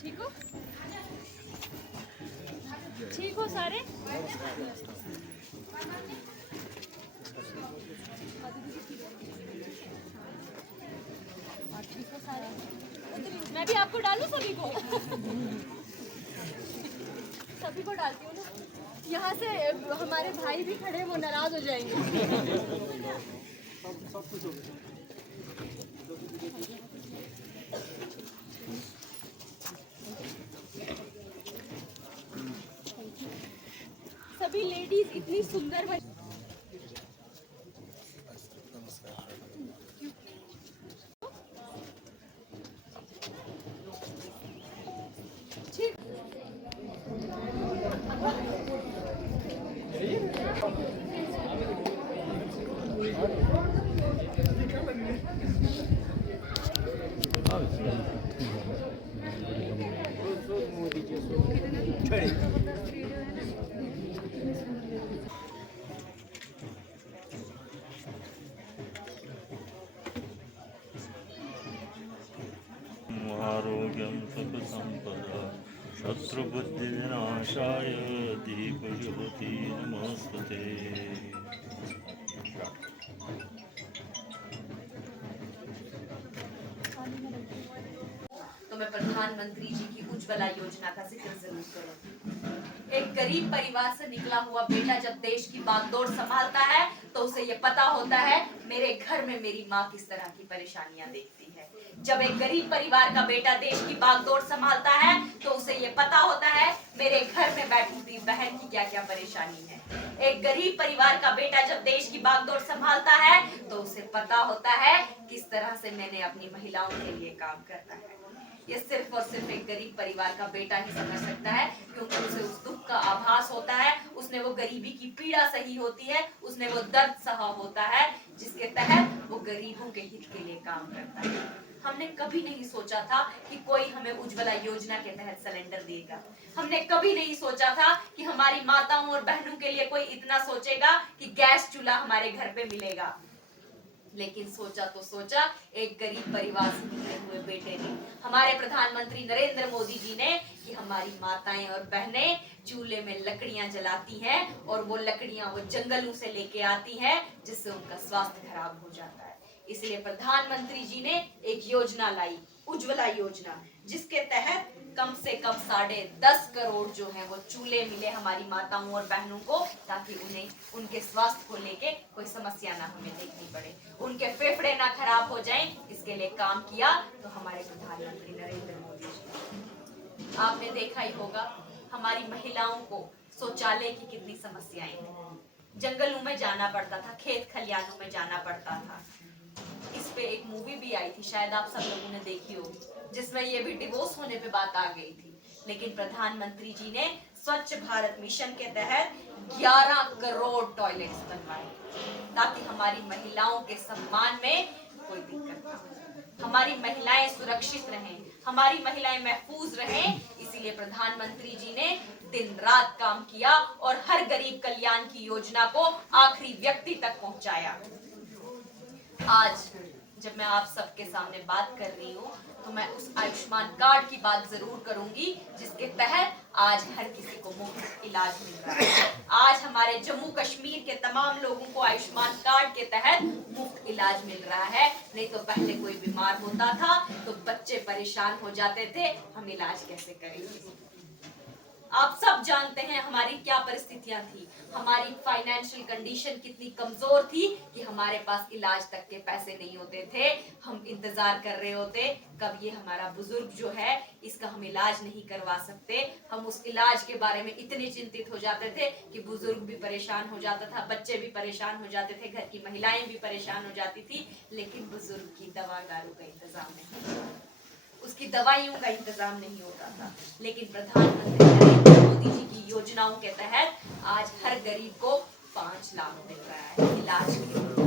ठीक हो? ठीक हो सारे? ठीक हो सारे? मैं भी आपको डालूं सभी को? सभी को डालती हूँ ना। यहाँ से हमारे भाई भी खड़े, वो नाराज हो जाएंगे। सभी लेडीज इतनी सुंदर बनी। आरोग्यं सुखसंपदा शत्रुबुद्धिविनाशाय दीपज्योति नमोस्तुते। तो मैं प्रधानमंत्री जी की उज्ज्वला योजना का जिक्र जरूर करूं। एक गरीब परिवार से निकला हुआ बेटा जब देश की बागडोर संभालता है तो उसे ये पता होता है मेरे घर में मेरी माँ किस तरह की परेशानियां देखती है। जब एक गरीब परिवार का बेटा देश की बागडोर संभालता है तो उसे ये पता होता है मेरे घर में बैठी हुई बहन की क्या क्या परेशानी है। एक गरीब परिवार का बेटा जब देश की बागडोर संभालता है तो उसे पता होता है किस तरह से मैंने अपनी महिलाओं के लिए काम करना है। ये सिर्फ और सिर्फ एक गरीब परिवार का बेटा ही समझ सकता है, क्योंकि उसे उस दुख का आभास होता है, उसने वो गरीबी की पीड़ा सही होती है, उसने वो दर्द सहा होता है जिसके तहत वो गरीबों के हित के लिए काम करता है। हमने कभी नहीं सोचा था कि कोई हमें उज्ज्वला योजना के तहत सिलेंडर देगा। हमने कभी नहीं सोचा था कि हमारी माताओं और बहनों के लिए कोई इतना सोचेगा कि गैस चूल्हा हमारे घर पे मिलेगा। लेकिन सोचा तो सोचा, एक गरीब परिवार से निकले हुए बेटे ने, हमारे प्रधानमंत्री नरेंद्र मोदी जी ने, कि हमारी माताएं और बहनें चूल्हे में लकड़ियां जलाती हैं और वो लकड़ियां वो जंगलों से लेके आती हैं जिससे उनका स्वास्थ्य खराब हो जाता है। इसलिए प्रधानमंत्री जी ने एक योजना लाई, उज्ज्वला योजना, जिसके तहत कम से कम 10.5 करोड़ जो है वो चूल्हे मिले हमारी माताओं और बहनों को, ताकि उन्हें उनके स्वास्थ्य को लेके कोई समस्या ना हमें देखनी पड़े, उनके फेफड़े ना खराब हो जाएं। इसके लिए काम किया तो हमारे प्रधानमंत्री नरेंद्र मोदी जी। आपने देखा ही होगा हमारी महिलाओं को शौचालय की कितनी समस्याएं थी। जंगलों में जाना पड़ता था, खेत खलियानों में जाना पड़ता था। इस पे एक मूवी भी आई थी, शायद आप सब लोगों ने देखी होगी, जिसमें ये भी डिवोर्स होने पे बात आ गई थी। लेकिन प्रधानमंत्री जी ने स्वच्छ भारत मिशन के तहत 11 करोड़ टॉयलेट्स बनवाए, ताकि हमारी महिलाओं के सम्मान में कोई दिक्कत ना हो, हमारी महिलाएं सुरक्षित रहें, हमारी महिलाएं महफूज रहें। इसीलिए प्रधानमंत्री जी ने दिन रात काम किया और हर गरीब कल्याण की योजना को आखिरी व्यक्ति तक पहुंचाया। आज जब मैं आप सबके सामने बात कर रही हूँ तो मैं उस आयुष्मान कार्ड की बात जरूर करूंगी, जिसके तहत आज हर किसी को मुफ्त इलाज मिल रहा है। आज हमारे जम्मू कश्मीर के तमाम लोगों को आयुष्मान कार्ड के तहत मुफ्त इलाज मिल रहा है। नहीं तो पहले कोई बीमार होता था तो बच्चे परेशान हो जाते थे, हम इलाज कैसे करेंगे। आप सब जानते हैं हमारी क्या परिस्थितियां थी, हमारी फाइनेंशियल कंडीशन कितनी कमजोर थी कि हमारे पास इलाज तक के पैसे नहीं होते थे। हम इंतजार कर रहे होते कब ये हमारा बुजुर्ग जो है इसका हम इलाज नहीं करवा सकते। हम उस इलाज के बारे में इतने चिंतित हो जाते थे कि बुजुर्ग भी परेशान हो जाता था, बच्चे भी परेशान हो जाते थे, घर की महिलाएं भी परेशान हो जाती थी। लेकिन बुजुर्ग की दवा दारू का इंतजाम नहीं, उसकी दवाइयों का इंतजाम नहीं होता था। लेकिन प्रधानमंत्री नरेंद्र मोदी जी की योजनाओं के तहत आज हर गरीब को 5 लाख मिल रहा है इलाज के लिए।